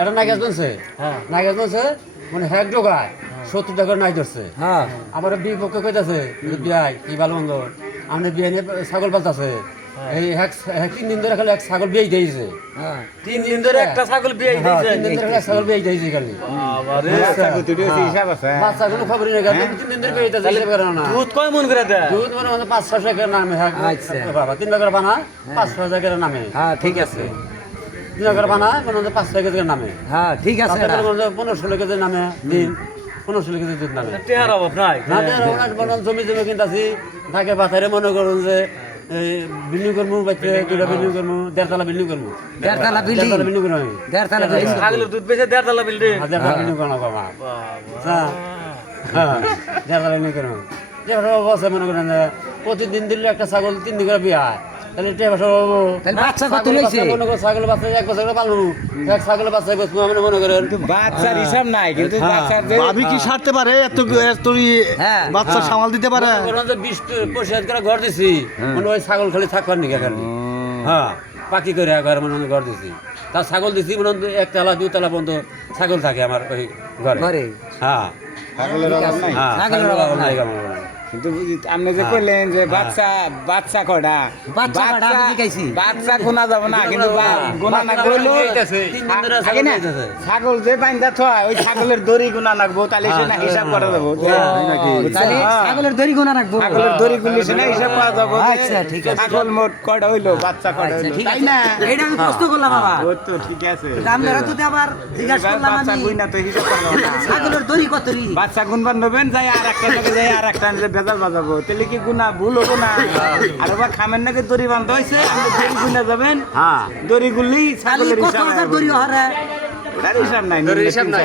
এটা নাইগাছ বলছে নাইগাছ বলছে মানে হ্যাক ঢোকায় 70 টাকা নাই ধরছে আমার বিপক্ষে কইতাছে বিয়াই কি ভালো মন্দ আমাদের বিয়ে নিয়ে ছাগল পালতাছে এই এক 3 দিন ধরে খালি এক ছাগল বিয়ে দিয়েছে 3 দিন ধরে একটা ছাগল বিয়ে দিয়েছে 3 দিন ধরে এক ছাগল বিয়ে দিয়েছে খালি বাচ্চাগুলো খবরই নেই 3 দিন ধরে বিয়ে দিয়েছে হিসাব করে না দুধ কয় মন করে দেয় দুধ মানে 5-6 টাকার নামে বাবা 3 টাকার বানা 5-6 টাকার নামে হ্যাঁ ঠিক আছে 3 টাকার বানা মানে 5 টাকার নামে হ্যাঁ ঠিক আছে 15-16 কেজির নামে দিন 15-16 কেজি দুধ নামে টেহার অভাব নাই না জমি জমি কিনতেছি তাকে বাতারে মনে করুন যে বিল্ডিং করবো বাচ্চা দুটা বিল্ডিং করবো 1.5 তলা বিল্ডিং করবো 1.5 তলা বিল্ডিং 1.5 তলা বিল্ডিং করবো 1.5 তলা বিল্ডিং ছাগলের দুধ বেচে 1.5 তলা বিল্ডিং 1.5 তলা বিল্ডিং করবো বাবা হ্যাঁ 1.5 তলা বিল্ডিং করবো যে বসে মনে করেন প্রতিদিন দিলে একটা ছাগল 3 দিন করে বিয়ে হয় তাহলে টেবা সব তাহলে বাচ্চা কত লইছে মনে করো ছাগল বাচ্চা 1 বছর করে পালবো এক ছাগল বাচ্চা গোছ মনে করেন বাচ্চার হিসাব নাই কিন্তু বাচ্চার ভাবি কি সারতে পারে এত হ্যাঁ বাচ্চা সামাল দিতে পারে মনে যে 20-25 করে ঘর দিছি মনে ওই ছাগল খালি থাকবার নিকে খালি হ্যাঁ পাখি করে একবার মনে ঘর দিছি তার ছাগল দিছি মনে 1 তলা 2 তলা পর্যন্ত ছাগল থাকে আমার ওই ঘরে ঘরে হ্যাঁ ছাগলের অভাব নাই হ্যাঁ ছাগলের অভাব নাই আমার কিন্তু আপনি যে কইলেন যে বাচ্চা কয়টা বাচ্চা কয়টা আমি শিখাইছি। বাচ্চা গোনা যাব না কিন্তু গোনা না করলো আগে না ছাগল যে বাইন্দা থয় ওই ছাগলের দড়ি গোনা নাকবো তাহলে সে না হিসাব করা যাবো তাহলে ছাগলের দড়ি গোনা রাখবো ছাগলের দড়ি গুলি সে না হিসাব করা যাবো আচ্ছা ঠিক আছে ছাগল মোট কয়টা হইলো বাচ্চা কয়টা আচ্ছা হইলো ঠিক তাই আছে না এইটা আমি প্রশ্ন করলাম বাবা ও তো ঠিক আছে আমরা তো আবার জিজ্ঞাসা করলাম বাচ্চা আমি গুইনা তো হিসাব করা যাবে না ছাগলের দড়ি কত রি বাচ্চা গুনবার নেবেন যাই আর একটা নাকি যাই আর একটা নিলে ভেজাল বাজাবো তাহলে কি গুনা ভুল হবো না আর আবার খামের নাকি দড়ি বান্ধা হয়েছে আপনি দড়ি গুনা যাবেন হ্যাঁ দড়ি গুললেই তাহলে ছাগলের কত হিসাব হাজার দড়ি হরে ওটার হিসাব নাই দড়ির হিসাব নাই।